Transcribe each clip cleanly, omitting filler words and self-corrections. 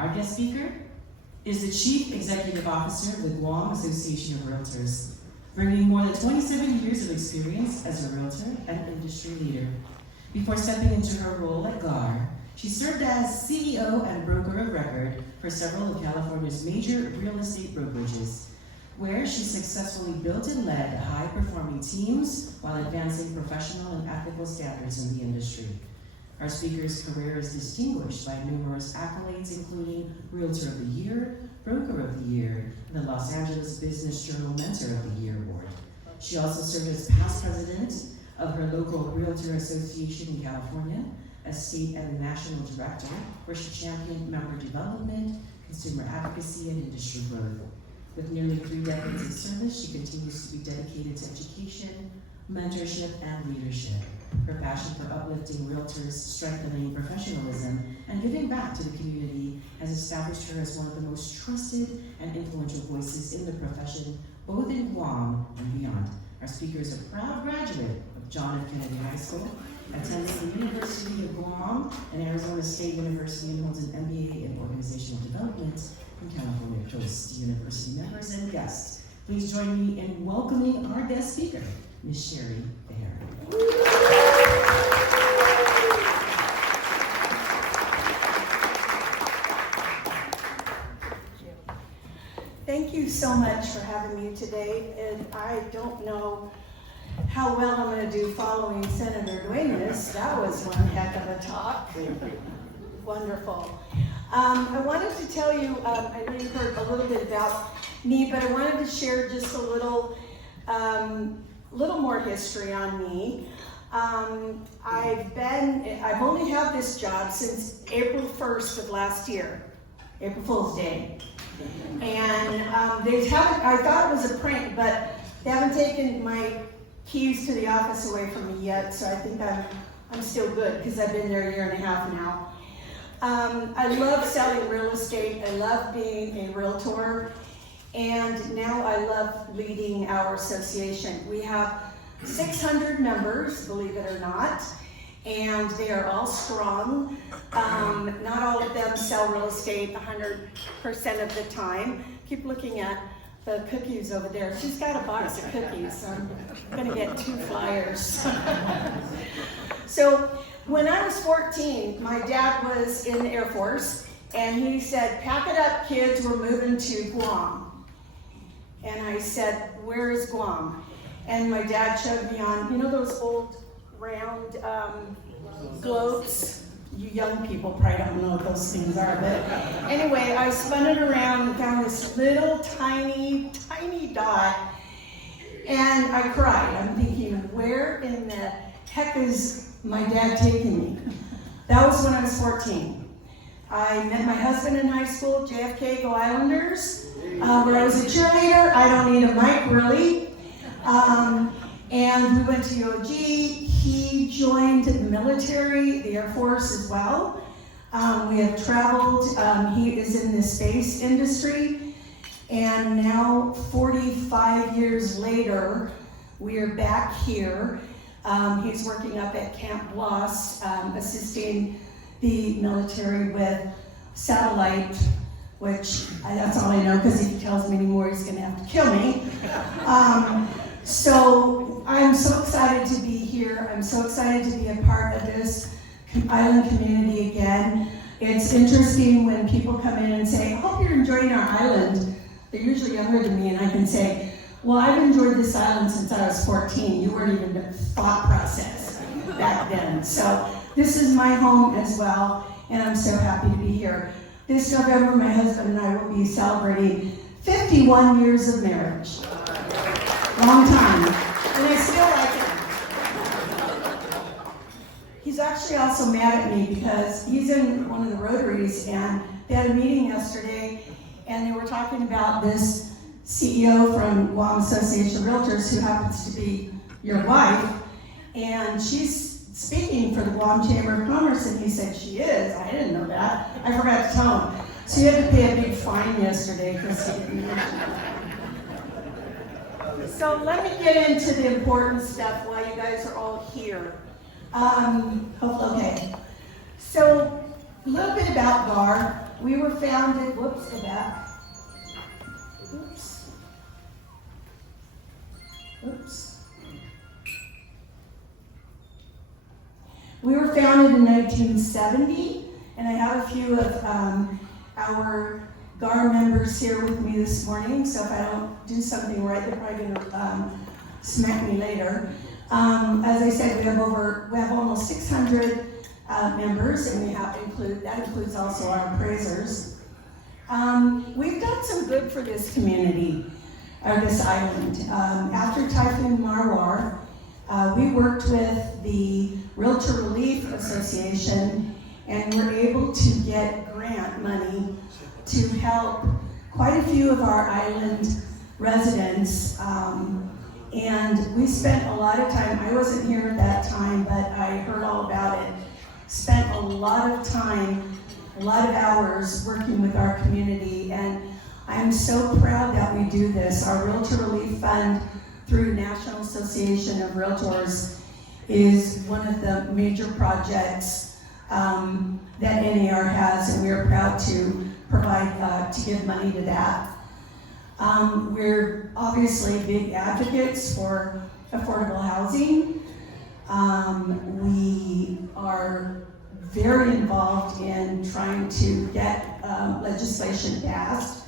Our guest speaker is the Chief Executive Officer of the Guam Association of Realtors, bringing more than 27 years of experience as a realtor and industry leader. Before stepping into her role at GAR, she served as CEO and broker of record for several of California's major real estate brokerages, where she successfully built and led high-performing teams while advancing professional and ethical standards in the industry. Our speaker's career is distinguished by numerous accolades, including Realtor of the Year, Broker of the Year, and the Los Angeles Business Journal Mentor of the Year Award. She also served as past president of her local Realtor Association in California, as state and national director, where she championed member development, consumer advocacy, and industry growth. With nearly 3 decades of service, she continues to be dedicated to education, mentorship, and leadership. Her passion for uplifting realtors, strengthening professionalism, and giving back to the community has established her as one of the most trusted and influential voices in the profession, both in Guam and beyond. Our speaker is a proud graduate of John F. Kennedy High School, attends the University of Guam and Arizona State University, and holds an MBA in Organizational Development from California Coast University. Members and guests, please join me in welcoming our guest speaker, Ms. Sherry Behr. Thank you so much for having me today, and I don't know how well I'm going to do following Senator Duenas. That was one heck of a talk. Wonderful. I wanted to tell you, I know you've heard a little bit about me, but I wanted to share just a little more history on me. I've only had this job since April 1st of last year, April Fool's Day. And I thought it was a prank, but they haven't taken my keys to the office away from me yet, so I think I'm still good because I've been there a year and a half now. I love selling real estate. I love being a realtor, and now I love leading our association. We have 600 members, believe it or not, and they are all strong. Not all of them sell real estate 100% of the time. Keep looking at the cookies over there. She's got a box of cookies, so I'm gonna get 2 flyers. So when I was 14, my dad was in the Air Force, and he said, "Pack it up, kids, we're moving to Guam." And I said, "Where is Guam?" And my dad showed me on, you know those old round globes? You young people probably don't know what those things are, but anyway, I spun it around and found this little tiny dot, and I cried. I'm thinking, where in the heck is my dad taking me? That was when I was 14. I met my husband in high school, JFK, Go Islanders, where I was a cheerleader. I don't need a mic, really. And we went to UOG. He joined the military, the Air Force as well. We have traveled. He is in the space industry. And now, 45 years later, we are back here. He's working up at Camp Bloss, assisting the military with satellite, which that's all I know, because if he tells me anymore, he's going to have to kill me. So I'm so excited to be here. I'm so excited to be a part of this island community again. It's interesting when people come in and say, "I hope you're enjoying our island." They're usually younger than me, and I can say, "Well, I've enjoyed this island since I was 14. You weren't even in the thought process back then." So this is my home as well, and I'm so happy to be here. This November, my husband and I will be celebrating 51 years of marriage. Long time, and I still like him. He's actually also mad at me because he's in one of the Rotaries, and they had a meeting yesterday, and they were talking about this CEO from Guam Association of Realtors, who happens to be your wife, and she's speaking for the Guam Chamber of Commerce, and he said she is. I didn't know that. I forgot to tell him. So he had to pay a big fine yesterday because he didn't mention it. So let me get into the important stuff while you guys are all here. Okay. So a little bit about GAR. We were founded, whoops, go back. Oops. Oops. We were founded in 1970, and I have a few of our GAR members here with me this morning, so if I don't do something right, they're probably gonna smack me later. As I said, we have almost 600 members, and that includes also our appraisers. We've done some good for this community, or this island. After Typhoon Marwar, we worked with the Realtor Relief Association, and were able to get grant money to help quite a few of our island residents. And we spent a lot of time, I wasn't here at that time, but I heard all about it. Spent a lot of time, a lot of hours working with our community, and I'm so proud that we do this. Our Realtor Relief Fund through National Association of Realtors is one of the major projects that NAR has, and we are proud to provide, to give money to that. We're obviously big advocates for affordable housing. We are very involved in trying to get legislation passed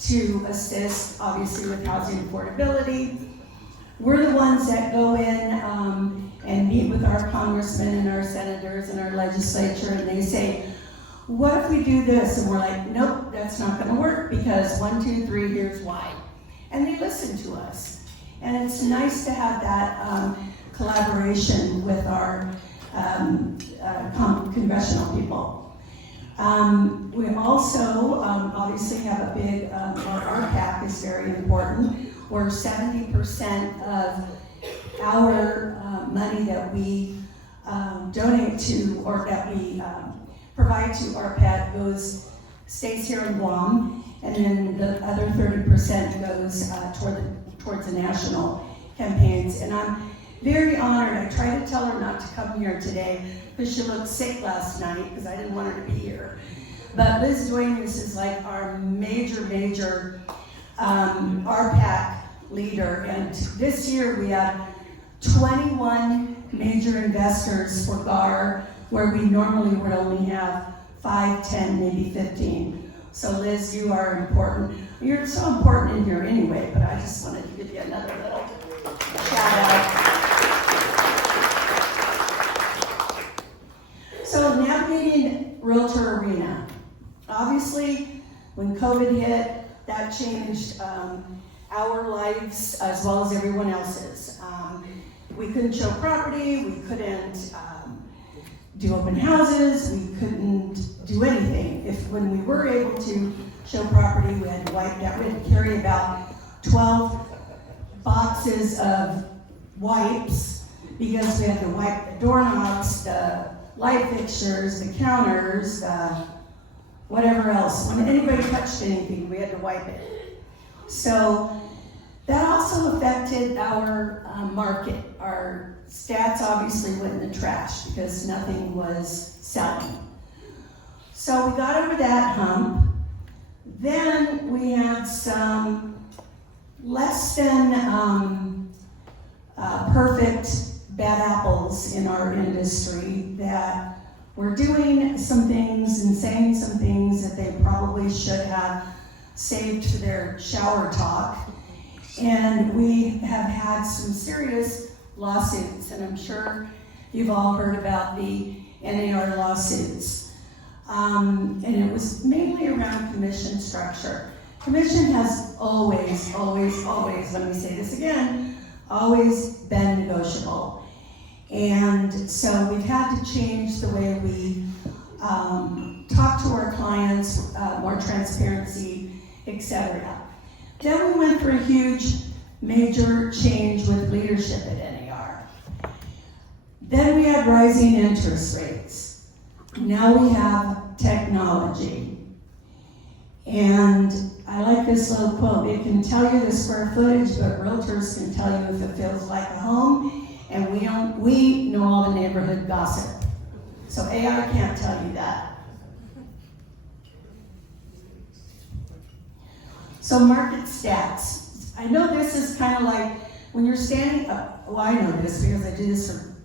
to assist, obviously, with housing affordability. We're the ones that go in and meet with our congressmen and our senators and our legislature, and they say, what if we do this? And we're like, nope, that's not gonna work because 1, 2, 3, here's why. And they listen to us. And it's nice to have that collaboration with our congressional people. We also obviously have a big, our RPAC is very important, where 70% of our money that we donate to, or that we provide to RPAC stays here in Guam, and then the other 30% goes towards the national campaigns. And I'm very honored. I tried to tell her not to come here today because she looked sick last night because I didn't want her to be here. But Liz Duenas is like our major RPAC leader, and this year we had 21 major investors for GAR, where we normally would only have 5, 10, maybe 15. So Liz, you are important. You're so important in here anyway, but I just wanted to give you another little shout out. So navigating realtor arena. Obviously, when COVID hit, that changed our lives as well as everyone else's. We couldn't show property, we couldn't do open houses, we couldn't do anything. When we were able to show property, we had to wipe out. We had to carry about 12 boxes of wipes because we had to wipe the doorknobs, the light fixtures, the counters, whatever else. When anybody touched anything, we had to wipe it. So that also affected our market. Our stats obviously went in the trash because nothing was selling. So we got over that hump. Then we had some less than perfect bad apples in our industry that were doing some things and saying some things that they probably should have saved for their shower talk. And we have had some serious lawsuits, and I'm sure you've all heard about the NAR lawsuits. And it was mainly around commission structure. Commission has always, let me say this again, always been negotiable. And so we've had to change the way we talk to our clients, more transparency, etc. Then we went for a huge, major change with leadership at NAR. Then we had rising interest rates. Now we have technology. And I like this little quote. It can tell you the square footage, but realtors can tell you if it feels like a home, and we know all the neighborhood gossip. So AI can't tell you that. So market stats. I know this is kind of like when you're standing up, well, I know this because I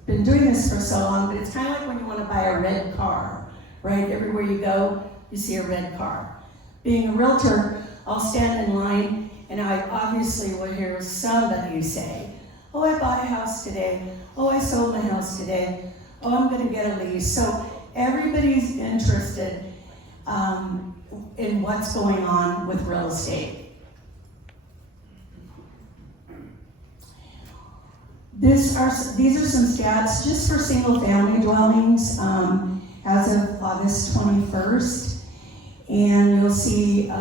been doing this for so long, but it's kind of like when you want to buy a red car, right? Everywhere you go, you see a red car. Being a realtor, I'll stand in line and I obviously will hear somebody say, oh, I bought a house today. Oh, I sold my house today. Oh, I'm going to get a lease. So everybody's interested in what's going on with real estate. These are some stats just for single-family dwellings as of August 21st. And you'll see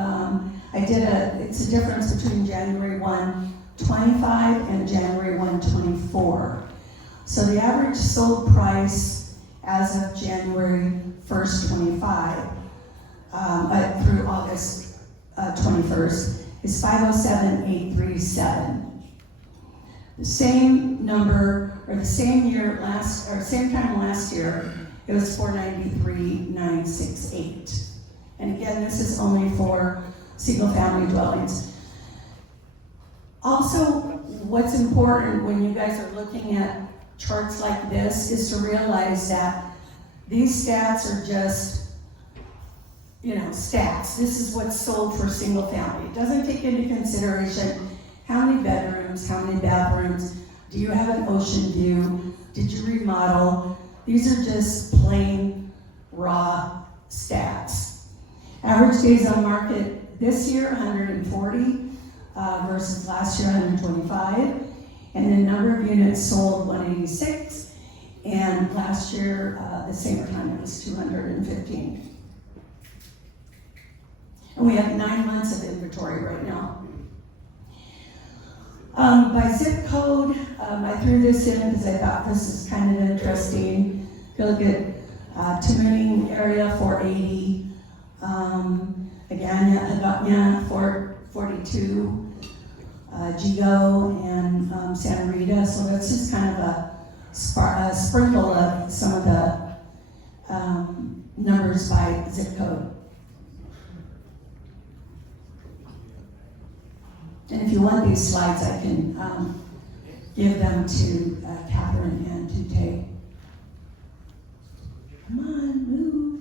it's a difference between January 1, 25 and January 1, 24. So the average sold price as of January 1st, 25 through August 21st is 507,837. The same number, or the same time last year, it was 493,968. And again, this is only for single-family dwellings. Also, what's important when you guys are looking at charts like this is to realize that these stats are just, stats. This is what's sold for single-family. It doesn't take into consideration how many bedrooms, how many bathrooms, do you have an ocean view, did you remodel? These are just plain, raw stats. Average days on market this year, 140 versus last year, 125. And the number of units sold, 186. And last year, the same time, it was 215. And we have 9 months of inventory right now. By zip code, I threw this in because I thought this is kind of interesting. If you look at Tamuning area, 480. Again, Hagåtña, 442. Jigo and Santa Rita. So that's just kind of a sprinkle of some of the numbers by zip code. And if you want these slides, I can give them to Catherine and to Tay. Come on, move.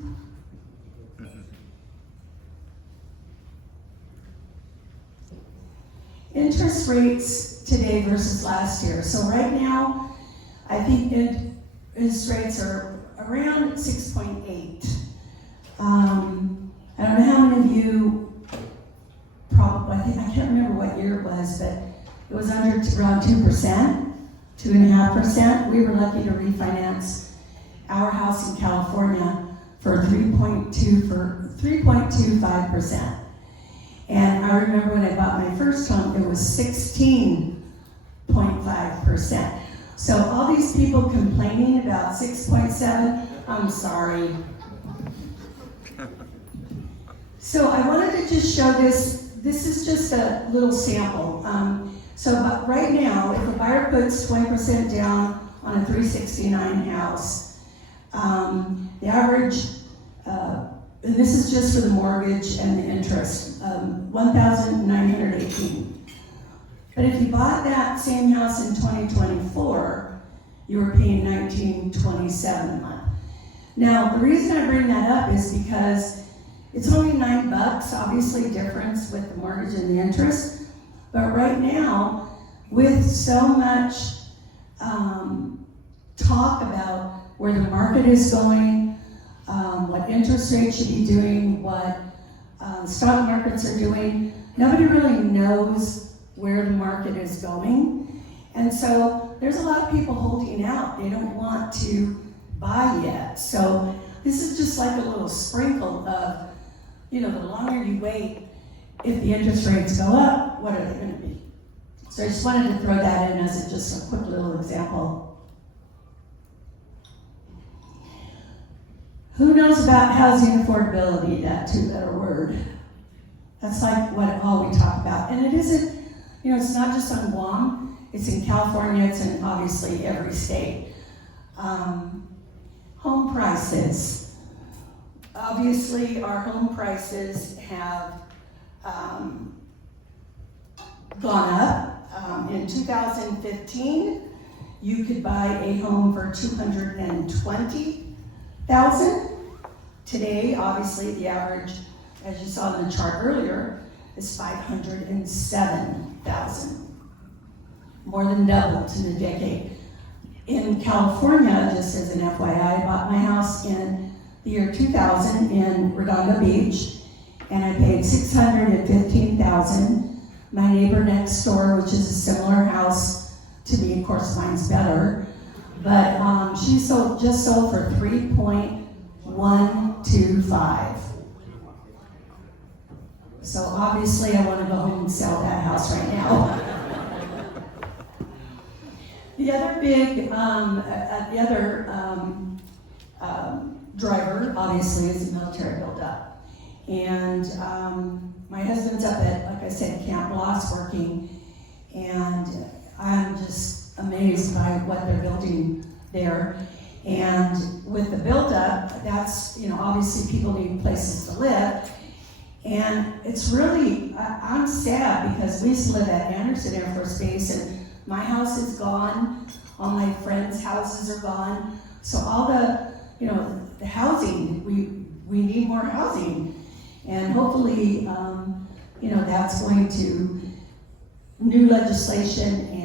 Interest rates today versus last year. So right now, I think interest rates are around 6.8. I don't know how many of you probably, I can't remember what year it was, but it was under around 2%, 2.5%. We were lucky to refinance our house in California for 3.25%. And I remember when I bought my first home, it was 16.5%. So all these people complaining about 6.7, I'm sorry. So I wanted to just show this. This is just a little sample. But right now, if a buyer puts 20% down on a 369 house, the average, and this is just for the mortgage and the interest, $1,918. But if you bought that same house in 2024, you were paying $1,927 a month. Now, the reason I bring that up is because it's only $9, obviously difference with the mortgage and the interest. But right now, with so much talk about where the market is going, what interest rates should be doing, what stock markets are doing, nobody really knows where the market is going. And so there's a lot of people holding out. They don't want to buy yet. So this is just like a little sprinkle of, the longer you wait, if the interest rates go up, what are they going to be? So I just wanted to throw that in as just a quick little example. Who knows about housing affordability, that two-letter word? That's like all we talk about. And it isn't, it's not just on Guam, it's in California, it's in obviously every state. Home prices. Obviously, our home prices have gone up. In 2015, you could buy a home for $220,000. Today, obviously, the average, as you saw in the chart earlier, is $507,000. More than doubled in a decade. In California, just as an FYI, I bought my house in the year 2000 in Redondo Beach, and I paid $615,000. My neighbor next door, which is a similar house to me, of course mine's better, but she just sold for $3.125. So obviously I want to go home and sell that house right now. The other big, driver, obviously, is the military buildup. And my husband's up at, like I said, Camp Bloss working, and I'm just amazed by what they're building there. And with the buildup, that's, obviously people need places to live. And it's really, I'm sad because we used to live at Anderson Air Force Base, and my house is gone, all my friends' houses are gone. So all the housing, we need more housing. And hopefully, that's going to, new legislation and,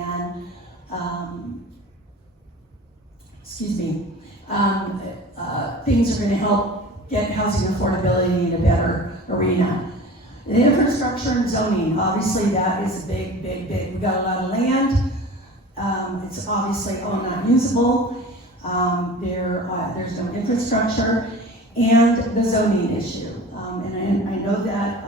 things are going to help get housing affordability in a better arena. The infrastructure and zoning, obviously that is a big. We've got a lot of land. It's obviously all not usable. There's no infrastructure, and the zoning issue. And I know that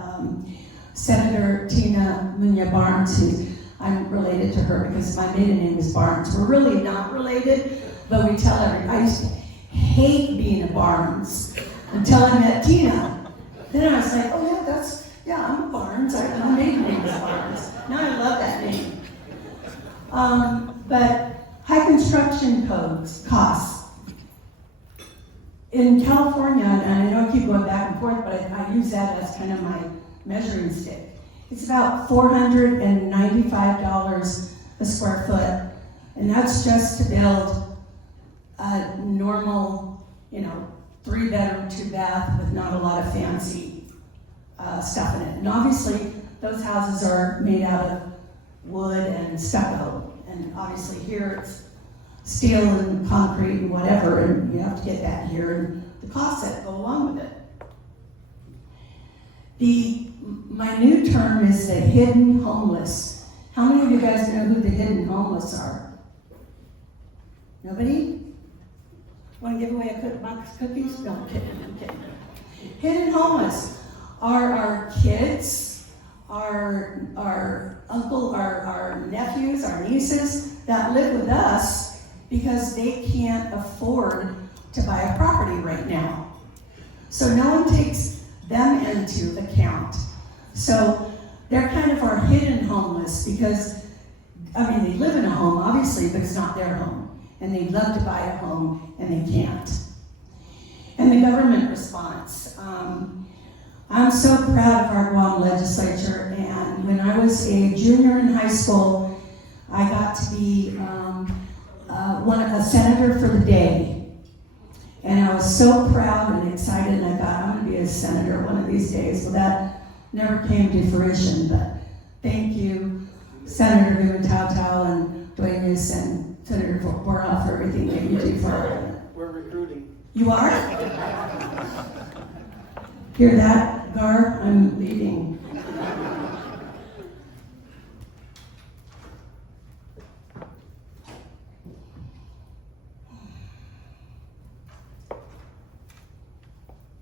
Senator Tina Munya Barnes, who I'm related to her because my maiden name is Barnes. We're really not related, but we tell everybody. I used to hate being a Barnes until I met Tina. Then I was like, oh yeah, I'm a Barnes. My maiden name is Barnes. Now I love that name. But high construction costs. In California, and I know I keep going back and forth, but I use that as kind of my measuring stick. It's about $495 a square foot, and that's just to build a normal, 3-bedroom, 2-bath with not a lot of fancy stuff in it. And obviously, those houses are made out of wood and stucco, and obviously here it's steel and concrete and whatever, and you have to get that here, and the costs that go along with it. My new term is the hidden homeless. How many of you guys know who the hidden homeless are? Nobody? Want to give away a box of cookies? No, I'm kidding. Hidden homeless are our kids, our uncle, our nephews, our nieces that live with us because they can't afford to buy a property right now. So no one takes them into account. So they're kind of our hidden homeless because, they live in a home, obviously, but it's not their home. And they'd love to buy a home, and they can't. And the government response. I'm so proud of our Guam legislature, and when I was a junior in high school, I got to be a senator for the day. And I was so proud and excited, and I thought, I'm going to be a senator one of these days. Well, that never came to fruition, but thank you, Senator Gumatau and Dwayne News and Senator Borhoff for everything that you do for our. We're recruiting. You are? Hear that, Gar? I'm leaving.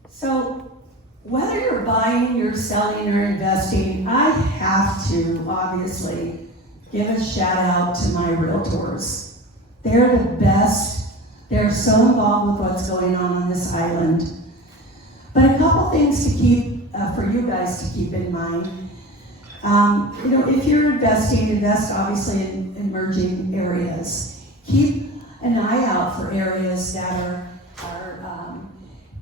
So, whether you're buying, you're selling, or investing, I have to, obviously, give a shout out to my realtors. They're the best. They're so involved with what's going on this island. But a couple things to keep, for you guys to keep in mind. If you're investing, invest obviously in emerging areas. Keep an eye out for areas that are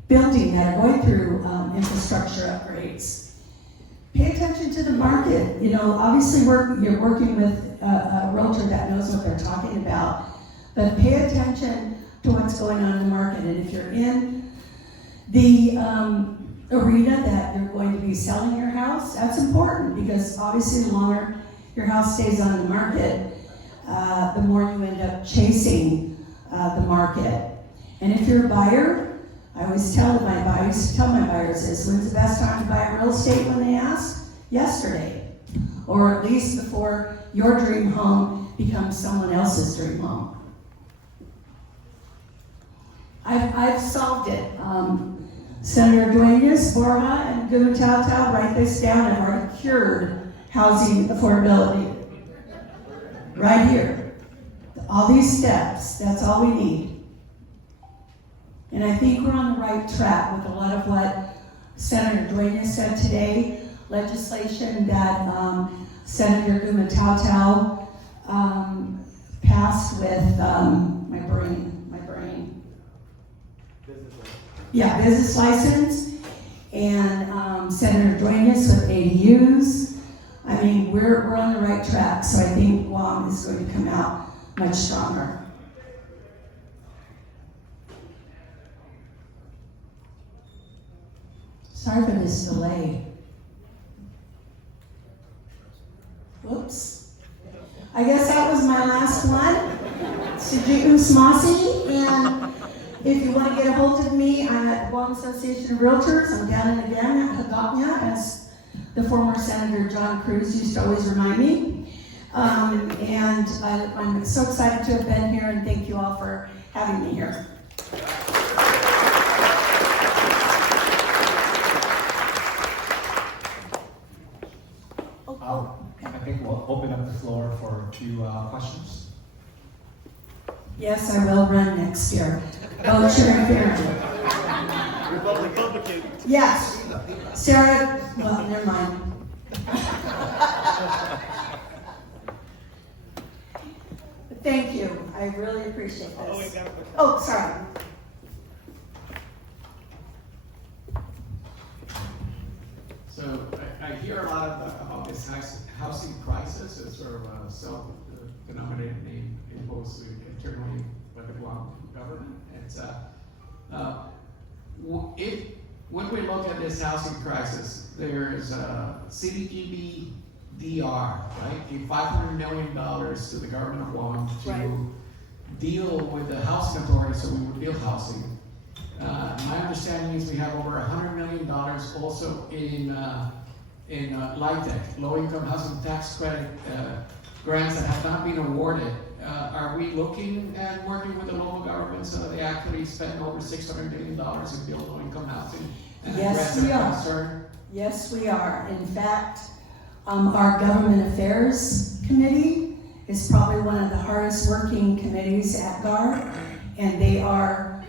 building, that are going through infrastructure upgrades. pay attention to the market. You know, obviously you're working with a realtor that knows what they're talking about, but pay attention to what's going on in the market. And if you're in the arena that you're going to be selling your house, that's important, because obviously the longer your house stays on the market, the more you end up chasing the market. And if you're a buyer, I always tell my buyers this: when's the best time to buy real estate? When they ask? Yesterday, or at least before your dream home becomes someone else's dream home. I've solved it. Senator Duenas, Borja, and Gumatau write this down. I've already cured housing affordability. Right here. All these steps, that's all we need. And I think we're on the right track with a lot of what Senator Duenas said today. Legislation that Senator Gumatau passed with my brain. Business license, and Senator Duenas with ADUs. I mean, we're on the right track, so I think Guam is going to come out much stronger. Sorry for this delay. Whoops. I guess that was my last one. Sujit Usmasi, and if you want to get a hold of me, I'm at the Guam Association of Realtors. I'm down and again at Hagapnya, as the former Senator John Cruz used to always remind me. And I'm so excited to have been here, and thank you all for having me here. I think we'll open up the floor for a few questions. Yes, I will run next year. Vote Sharon Farrington. Republican. Yes. Sarah, well, never mind. Thank you. I really appreciate this. Oh, sorry. So I hear a lot about this housing crisis. It's sort of a self-denominated name imposed internally by the Guam government. It's when we look at this housing crisis, there is a CDGB DR, right? Gave $500 million to the government of Guam to deal with the housing authority, so we would build housing. My understanding is we have over $100 million also in LIHTC, low-income housing tax credit grants that have not been awarded. Are we looking at working with the local government so that they actually spend over $600 million in build low-income housing? And Yes, we are. Yes, we are. In fact, our Government Affairs Committee is probably one of the hardest working committees at GAR, and they are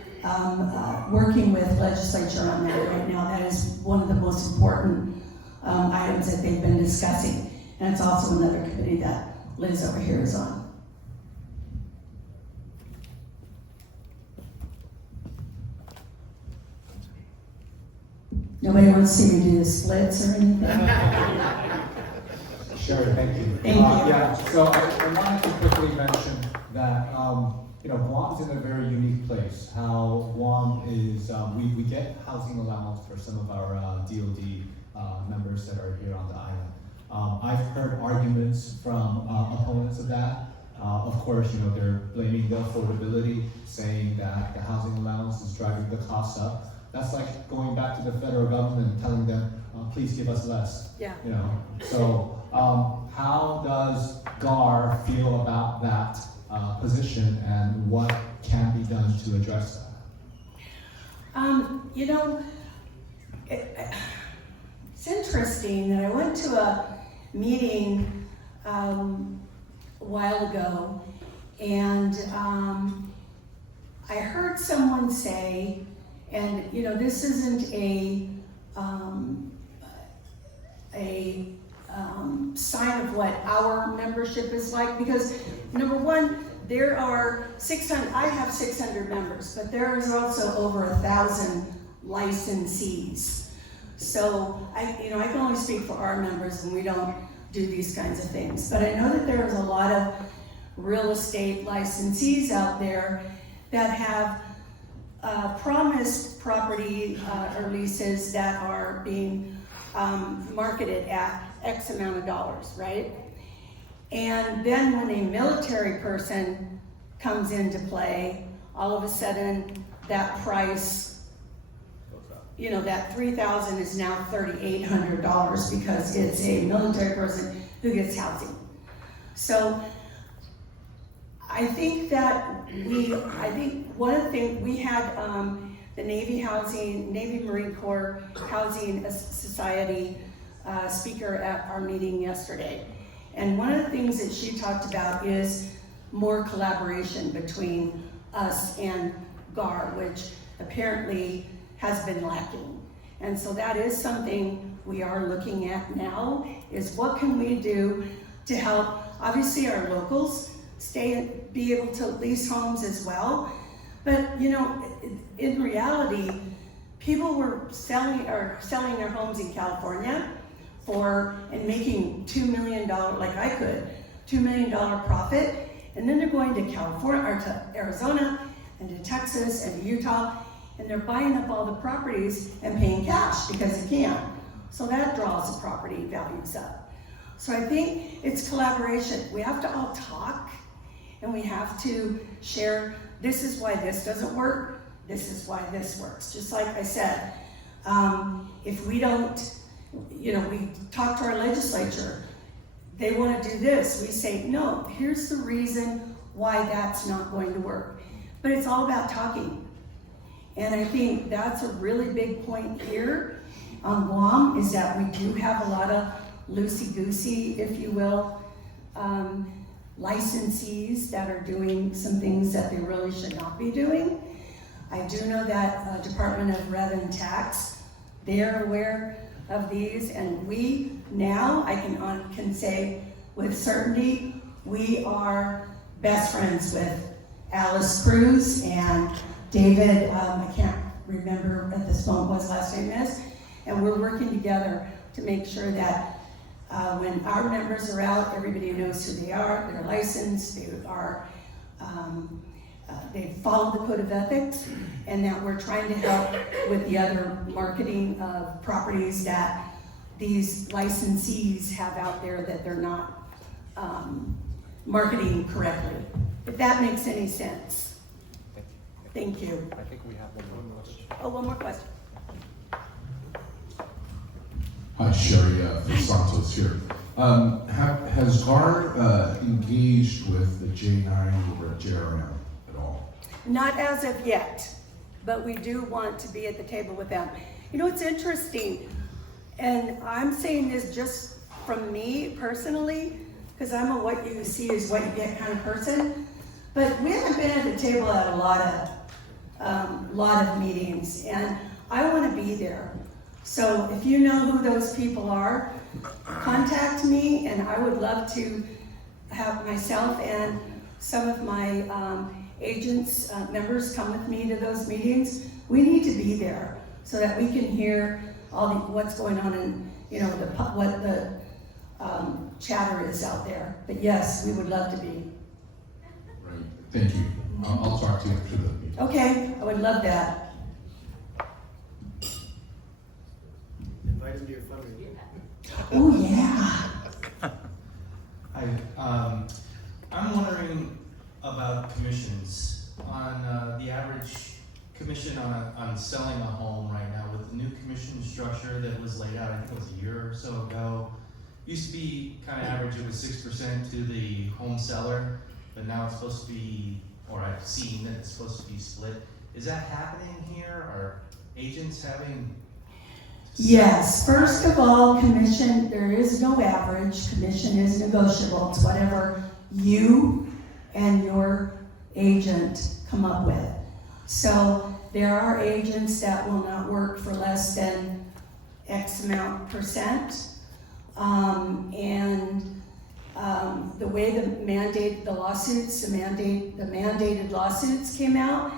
working with legislature on that right now. That is one of the most important items that they've been discussing. And it's also another committee that Liz over here is on. Nobody wants to see me do the splits or anything? Sure, thank you. Thank you. Yeah, so I wanted to quickly mention that Guam's in a very unique place. How Guam is, we get housing allowance for some of our DOD members that are here on the island. I've heard arguments from opponents of that. Of course, they're blaming the affordability, saying that the housing allowance is driving the costs up. That's like going back to the federal government and telling them, please give us less. Yeah. So how does GAR feel about that position, and what can be done to address that? It's interesting that I went to a meeting a while ago, and I heard someone say, and this isn't a sign of what our membership is like, because number one, there are 600, I have 600 members, but there is also over 1,000 licensees. So I can only speak for our members, and we don't do these kinds of things. But I know that there is a lot of real estate licensees out there that have promised property or leases that are being marketed at X amount of dollars, right? And then when a military person comes into play, all of a sudden that price, that $3,000 is now $3,800 because it's a military person who gets housing. So I think one of the things we had the Navy Marine Corps Housing Society speaker at our meeting yesterday. And one of the things that she talked about is more collaboration between us and GAR, which apparently has been lacking. And so that is something we are looking at now, is what can we do to help, obviously, our locals be able to lease homes as well. But in reality, people were selling their homes in California and making $2 million, like I could, $2 million profit, and then they're going to California or to Arizona and to Texas and to Utah, and they're buying up all the properties and paying cash because they can. So that draws the property values up. So I think it's collaboration. We have to all talk, and we have to share, this is why this doesn't work, this is why this works. Just like I said, if we don't, we talk to our legislature, they want to do this, we say, no, here's the reason why that's not going to work. But it's all about talking. And I think that's a really big point here on Guam, is that we do have a lot of loosey-goosey, if you will, licensees that are doing some things that they really should not be doing. I do know that Department of Rev and Tax, they're aware of these, and we now, I can say with certainty, we are best friends with Alice Cruz and David, I can't remember at this moment what his last name is, and we're working together to make sure that when our members are out, everybody knows who they are, they're licensed, they follow the code of ethics, and that we're trying to help with the other marketing of properties that these licensees have out there that they're not marketing correctly. If that makes any sense. Thank you. I think we have one more question. Oh, one more question. Hi, Sherry Santos here. Has GAR engaged with the J9 or JRM at all? Not as of yet, but we do want to be at the table with them. It's interesting, and I'm saying this just from me personally, because I'm a what you see is what you get kind of person, but we haven't been at the table at a lot of meetings, and I want to be there. So if you know who those people are, contact me, and I would love to have myself and some of my agents, members come with me to those meetings. We need to be there so that we can hear what's going on and what the chatter is out there. But yes, we would love to be. Right, thank you. I'll talk to you after the meeting. Okay, I would love that. Invite him to your fundraiser. Oh yeah. Hi, I'm wondering about commissions. On the average commission on selling a home right now, with the new commission structure that was laid out, I think it was a year or so ago, used to be kind of average, it was 6% to the home seller, but now it's supposed to be, or I've seen that it's supposed to be split. Is that happening here? Are agents having? Yes, first of all, commission, there is no average. Commission is negotiable. It's whatever you and your agent come up with. So there are agents that will not work for less than X amount percent. The way the mandated lawsuits came out,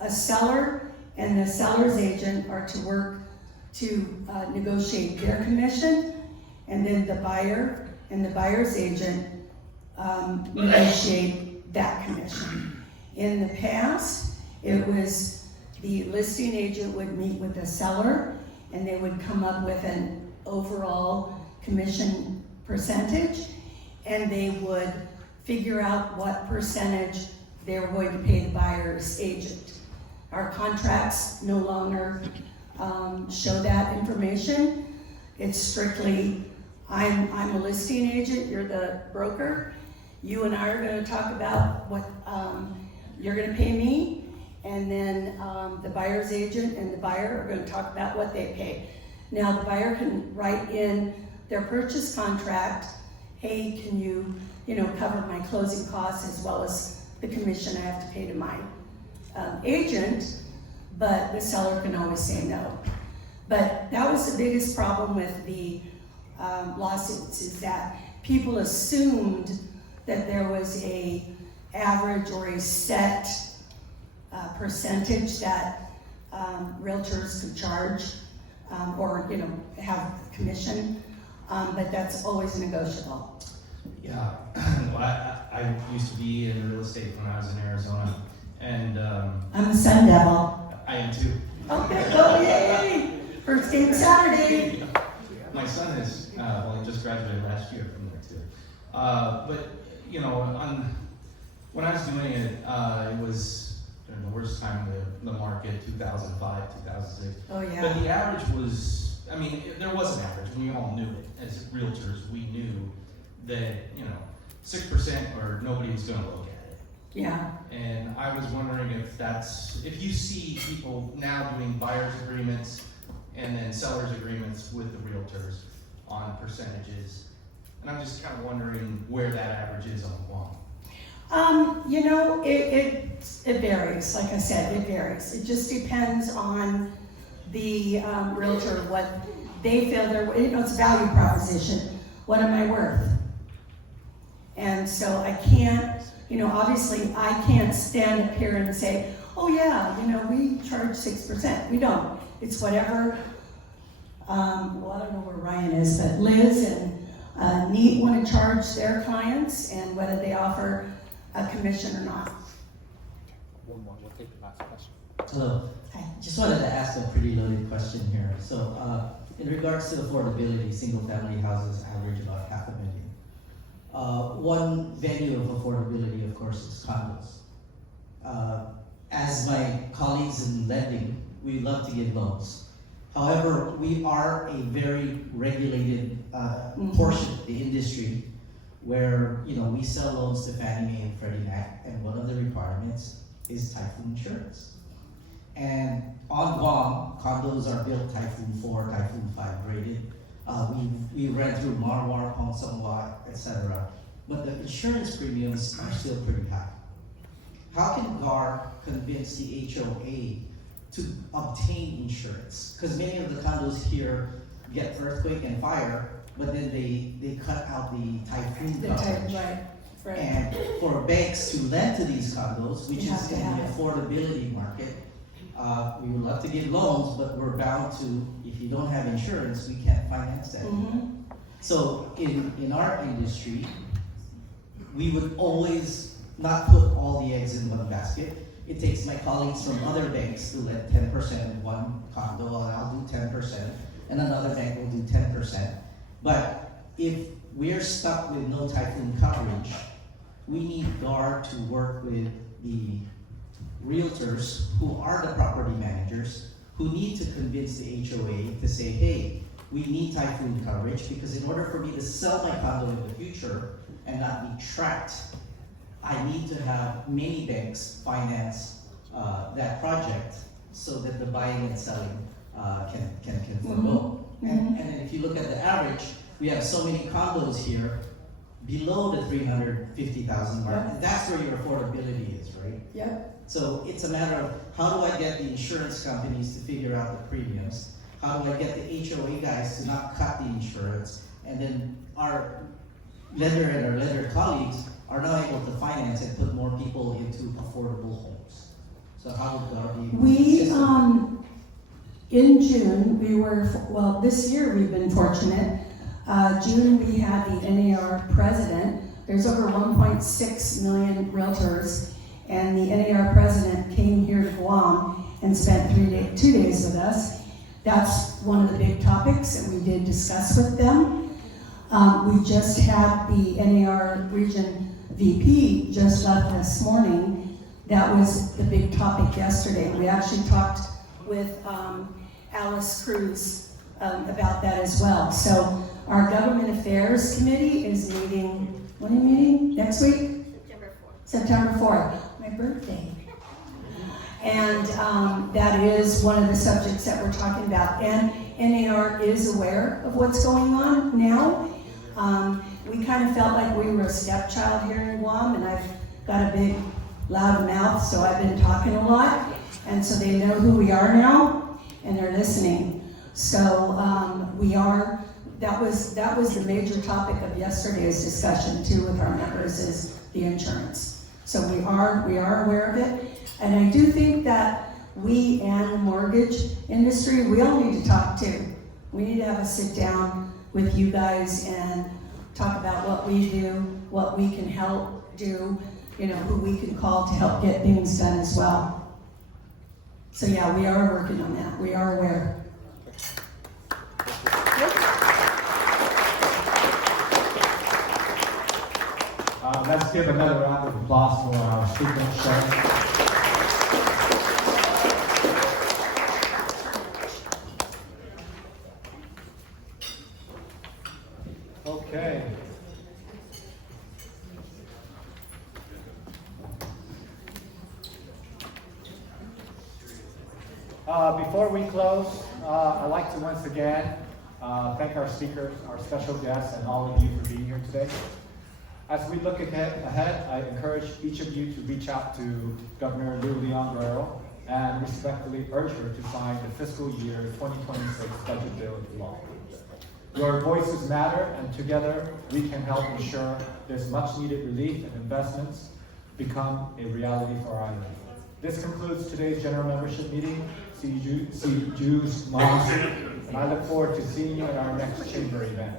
a seller and the seller's agent are to work to negotiate their commission, and then the buyer and the buyer's agent negotiate that commission. In the past, it was the listing agent would meet with the seller and they would come up with an overall commission percentage, and they would figure out what percentage they were going to pay the buyer's agent. Our contracts no longer show that information. It's strictly, I'm a listing agent, you're the broker. You and I are gonna talk about what you're gonna pay me, and then the buyer's agent and the buyer are gonna talk about what they pay. Now, the buyer can write in their purchase contract, hey, can you cover my closing costs as well as the commission I have to pay to my agent, but the seller can always say no. But that was the biggest problem with the lawsuits, is that people assumed that there was a average or a set percentage that realtors could charge or have commission, but that's always negotiable. Yeah, well, I used to be in real estate when I was in Arizona, and I'm a Sun Devil. I am too. Okay, oh yay! First game Saturday. My son is, well, he just graduated last year from there too. But, when I was doing it, it was during the worst time of the market, 2005, 2006. Oh yeah. But the average was, there was an average, and we all knew it. As realtors, we knew that, 6% or nobody was gonna look at it. Yeah. And I was wondering if you see people now doing buyer's agreements and then seller's agreements with the realtors on percentages. And I'm just kind of wondering where that average is on Guam. It varies. Like I said, it varies. It just depends on the realtor, what they feel it's a value proposition. What am I worth? And so I can't, obviously I can't stand up here and say, oh yeah, we charge 6%. We don't. It's whatever, I don't know where Ryan is, but Liz and Neat want to charge their clients, and whether they offer a commission or not. One more, we'll take the last question. Hello. Hi. Just wanted to ask a pretty loaded question here. So, in regards to affordability, single-family houses average about $500,000. One venue of affordability, of course, is condos. As my colleagues in lending, we love to give loans. However, we are a very regulated portion of the industry where we sell loans to Fannie Mae and Freddie Mac, and one of the requirements is typhoon insurance. And on Guam, condos are built Typhoon 4, Typhoon 5 rated. We read through Marwar, Ponsonghua, etc. But the insurance premiums are still pretty high. How can GAR convince the HOA to obtain insurance? Because many of the condos here get earthquake and fire, but then they cut out the typhoon coverage. Right. And for banks to lend to these condos, which You have is to in have the it. affordability market, we would love to give loans, but we're bound to, if you don't have insurance, we can't finance that. Mhm. So in our industry, we would always not put all the eggs in one basket. It takes my colleagues from other banks to let 10% in one condo, and I'll do 10%, and another bank will do 10%. But if we're stuck with no typhoon coverage, we need GAR to work with the realtors who are the property managers, who need to convince the HOA to say, hey, we need typhoon coverage, because in order for me to sell my condo in the future and not be trapped, I need to have many banks finance that project so that the buying and selling can flow. And then if you look at the average, we have so many condos here below the 350,000 mark. Yeah. And that's where your affordability is, right? Yep. So it's a matter of how do I get the insurance companies to figure out the premiums? How do I get the HOA guys to not cut the insurance? And then our lender and our lender colleagues are now able to finance and put more people into affordable homes. So how would that be? We, in June, this year we've been fortunate. June, we had the NAR president. There's over 1.6 million realtors, and the NAR president came here to Guam and spent 2 days with us. That's one of the big topics that we did discuss with them. We just had the NAR region VP just left this morning. That was the big topic yesterday. We actually talked with Alice Cruz about that as well. So our Government Affairs Committee is meeting, when are you meeting? Next week? September 4th. My birthday. And that is one of the subjects that we're talking about. And NAR is aware of what's going on now. We kind of felt like we were a stepchild here in Guam, and I've got a big, loud mouth, so I've been talking a lot. And so they know who we are now, and they're listening. So that was the major topic of yesterday's discussion too with our members, is the insurance. So we are aware of it. And I do think that we and the mortgage industry, we all need to talk too. We need to have a sit down with you guys and talk about what we do, what we can help do, who we can call to help get things done as well. So yeah, we are working on that. We are aware. Let's give another round of applause for our speaker, Sharon. Okay. Before we close, I'd like to once again thank our speakers, our special guests, and all of you for being here today. As we look ahead, I encourage each of you to reach out to Governor Lou Leon Guerrero and respectfully urge her to sign the fiscal year 2026 budget bill into law. Your voices matter, and together we can help ensure this much needed relief and investments become a reality for our island. This concludes today's general membership meeting. See you Jews, moms, and I look forward to seeing you at our next chamber event.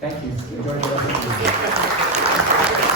Thank you. Enjoy the rest of the day.